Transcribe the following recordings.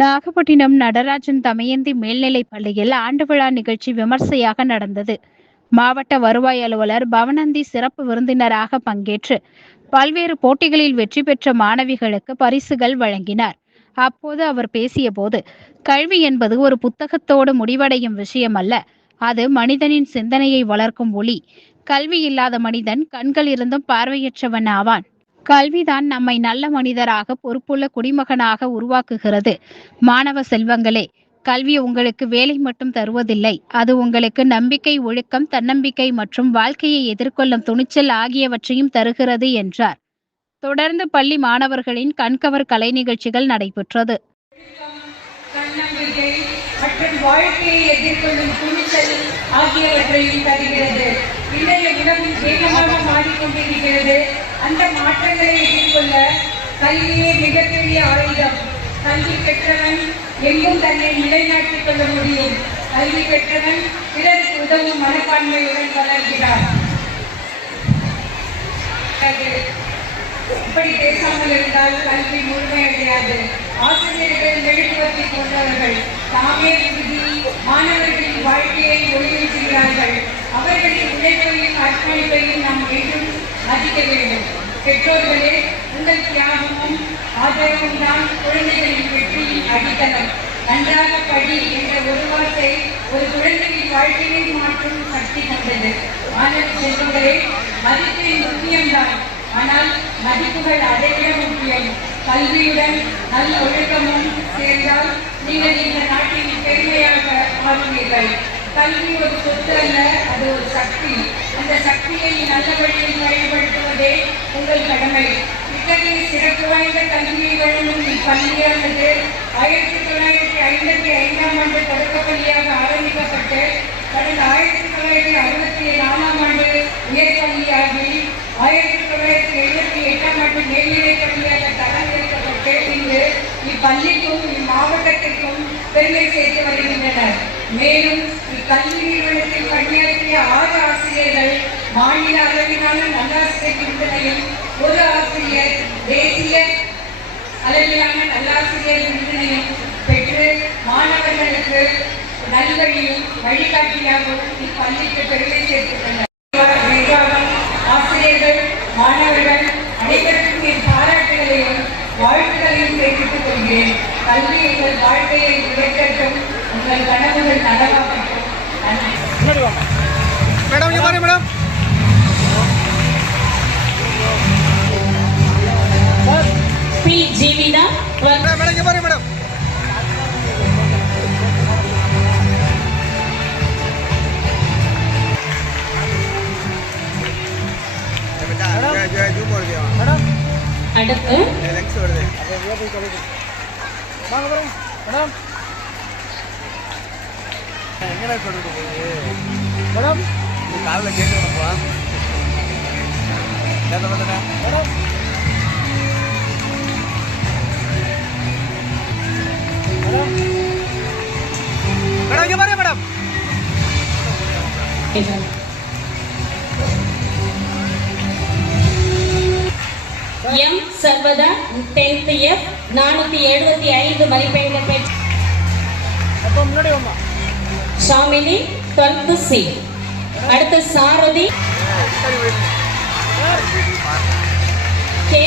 நாகப்பட்டினம் நடராஜன் தமயந்தி மேல்நிலைப் பள்ளியில் ஆண்டு விழா நிகழ்ச்சி விமர்சையாக நடந்தது. மாவட்ட வருவாய் அலுவலர் பவனந்தி சிறப்பு விருந்தினராக பங்கேற்று பல்வேறு போட்டிகளில் வெற்றி பெற்ற மாணவிகளுக்கு பரிசுகள் வழங்கினார். அப்போது அவர் பேசியபோது, கல்வி என்பது ஒரு புத்தகத்தோடு முடிவடையும் விஷயம் அல்ல, அது மனிதனின் சிந்தனையை வளர்க்கும் ஒளி. கல்வி இல்லாத மனிதன் கண்கள் இருந்தும் பார்வையற்றவன் ஆவான். கல்விதான் நம்மை நல்ல மனிதராக, பொறுப்புள்ள குடிமகனாக உருவாக்குகிறது. மாணவ செல்வங்களே, கல்வி உங்களுக்கு வேலை மட்டும் தருவதில்லை, அது உங்களுக்கு நம்பிக்கை, ஒழுக்கம், தன்னம்பிக்கை மற்றும் வாழ்க்கையை எதிர்கொள்ளும் துணிச்சல் ஆகியவற்றையும் தருகிறது என்றார். தொடர்ந்து பள்ளி மாணவர்களின் கண்கவர் கலை நிகழ்ச்சிகள் நடைபெற்றது. தன்னம்பிக்கை மற்றும் வாழ்க்கையை எதிர்கொள்ளும் துணிச்சல் ஆகியவற்றையும் தருகிறது. இன்றைய உலகம் வேகமாக மாறிக்கொண்டிருக்கிறது. அந்த மாற்றங்களை எதிர்கொள்ள கல்வியே மிகப்பெரிய ஆயுதம். கல்வி பெற்றவன் எங்கும் தன்னை நிலைநாட்டிக் கொள்ள முடியும். கல்வி பெற்றவன் பிறருக்கு உதவும் மனப்பான்மையுடன் வளர்கிறார். இப்படி பேசாமல் இருந்தால் கல்வி முழுமையடையாது. ஆசிரியர்கள் மெழுகுவர்த்தி போன்றவர்கள் தாமே உறுதி மாணவர்களின் வாழ்க்கையை ஒளிவீசுகிறார்கள். அவர்களின் உழைப்பையும் அர்ப்பணிப்பையும் நாம் என்றும் மதிக்க வேண்டும். பெற்றோர்களே, உங்கள் தியாகமும் ஆதரவும் தான் குழந்தைகளின் வெற்றியின் அடித்தளம். நன்றாக படி என்ற ஒரு வார்த்தை ஒரு குழந்தையின் வாழ்க்கையை மாற்றும் சக்தி கொண்டது. மாணவ செல்வங்களே, மதிப்பின் முக்கியம்தான், ஆனால் மதிப்புகள் அதைவிட முக்கியம். கல்வியுடன் நல்ல ஒழுக்கமும் சேர்ந்தால் நீங்கள் இந்த நாட்டின் பெருமையாக மாறுவீர்கள். கல்வி ஒரு சொத்து அல்ல, அது ஒரு சக்தி. அந்த சக்தியை நல்ல வழியில் பயன்படுத்துவதே உங்கள் கடமை. இத்தகைய சிறப்பு வாய்ந்த கல்வியை வழங்கும் இப்பள்ளியானது 1955ஆம் ஆண்டு தொடக்கப்பள்ளியாக ஆரம்பிக்கப்பட்டு கடந்த 1964ஆம் ஆண்டு உயர்பள்ளியாகி 1978ஆம் ஆண்டு மேல்நிலைப் பள்ளியாக தரம் உயர்த்தப்பட்டு இன்று இப்பள்ளிக்கும் இம்மாவட்டத்திற்கும் பெருமை சேர்த்து வருகின்றனர். மேலும் இக்கல்வி நிறுவனத்தில் பணியாற்றிய 6 ஆசிரியர்கள் மாநில அளவிலான நல்லாசிரியர் விருதினையும், ஒரு ஆசிரியர் தேசிய அளவிலான நல்லாசிரியர் விருதினையும் பெற்று மாணவர்களுக்கு நல்வழியும் வழிகாட்டியாகவும் இப்பள்ளிக்கு பெருமை சேர்த்துள்ளனர். ஆசிரியர்கள், மாணவர்கள் அனைவருக்கும் என் பாராட்டுகளையும் வாழ்த்துக்களையும் தெரிவித்துக் கொள்கிறேன். கல்வி உங்கள் வாழ்க்கையை உயர்த்தட்டும், உங்கள் கனவுகள் நனவாகட்டும். பி ஜீவிதா மேடம் அடுத்து மேடம் காலையில் கேட்கணும்ப்பா. மேடம் மேடம் எம் சர்வதா 10th F 475 மதிப்பெண்கள் பெற்ற ஷாமிலி 12th C. அடுத்து சாரதி கே.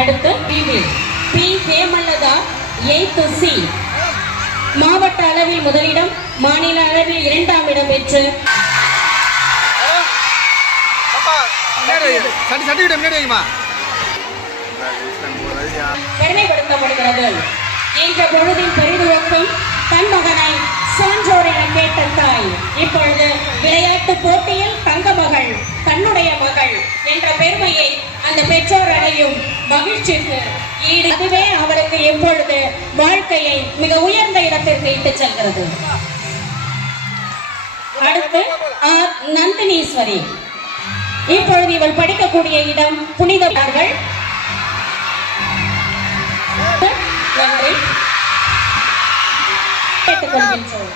அடுத்து பி ஹேமலதா 8th C. மாவட்ட அளவில் முதலிடம், மாநில அளவில் 2ஆம் இடம் பெற்று பெருமைப்படுத்தப்படுகிறது. என்ற பொழுதின் பெரிதுவக்கும் தன் மகனை சான்றோர் என கேட்ட தாய் இப்பொழுது விளையாட்டு போட்டியில் தங்க மகள், தன்னுடைய மகள் என்ற பெருமையை அந்த பெற்றோர் அடையும் மகிழ்ச்சிக்கு ஈடு அதுவே அவளுக்கு எப்பொழுது வாழ்க்கையை மிக உயர்ந்த இடத்திற்கு இட்டுச் செல்கிறது. அடுத்து நந்தினீஸ்வரி. இப்பொழுது இவள் படிக்கக்கூடிய இடம் புனிதர்கள். நன்றி. கேட்டுக்கொள்கின்றோம்.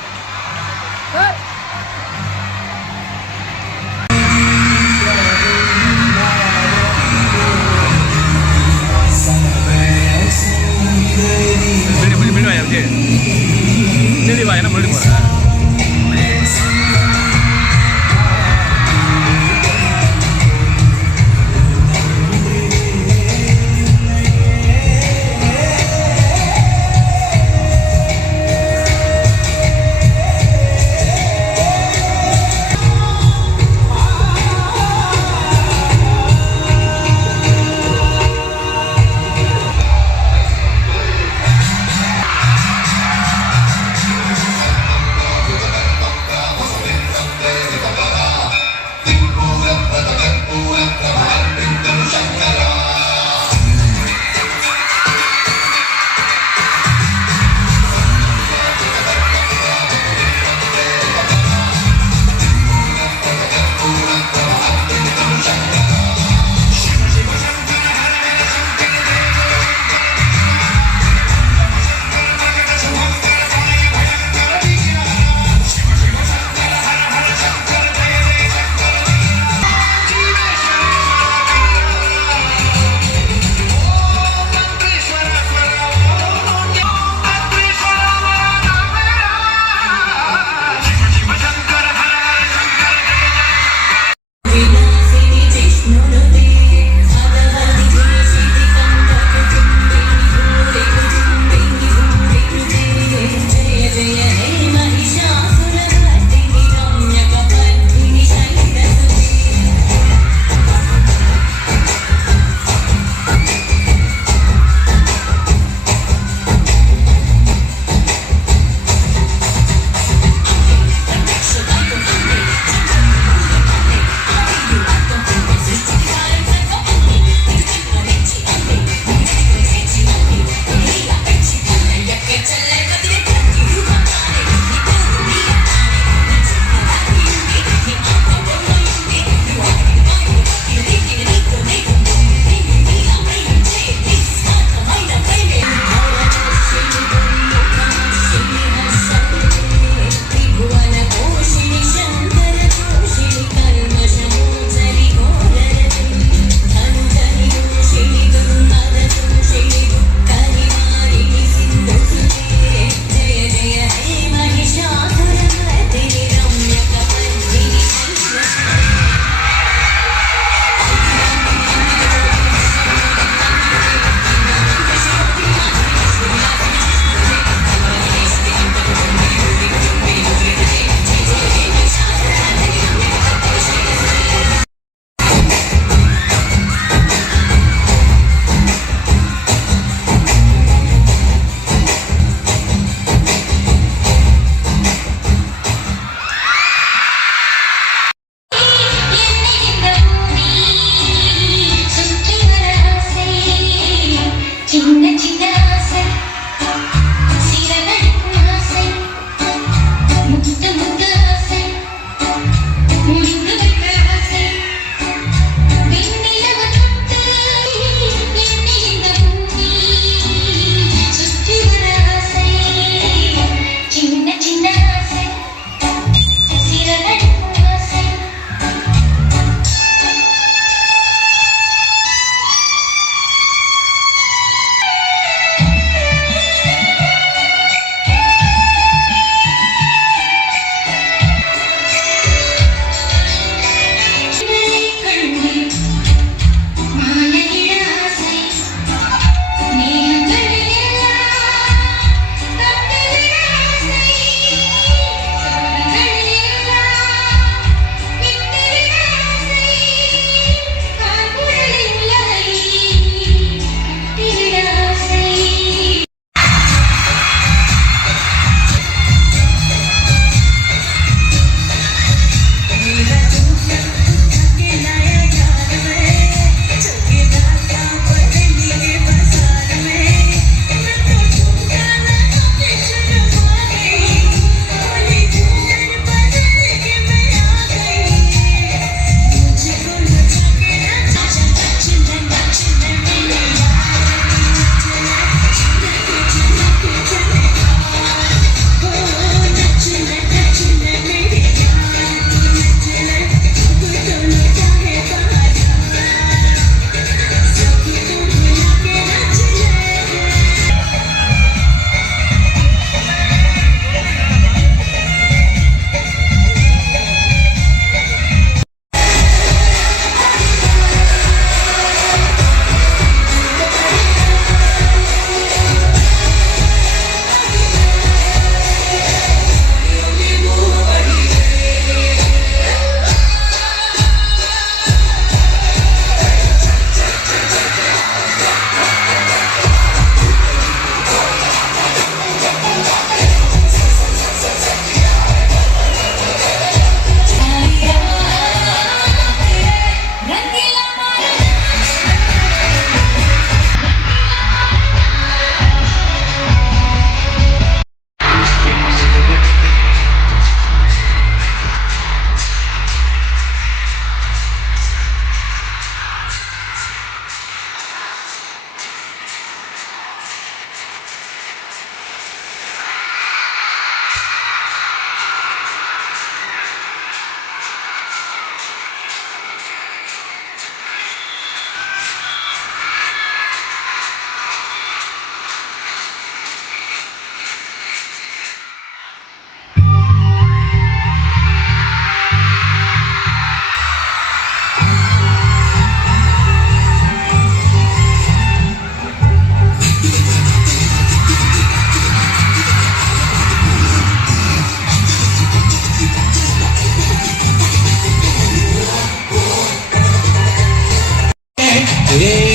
இதே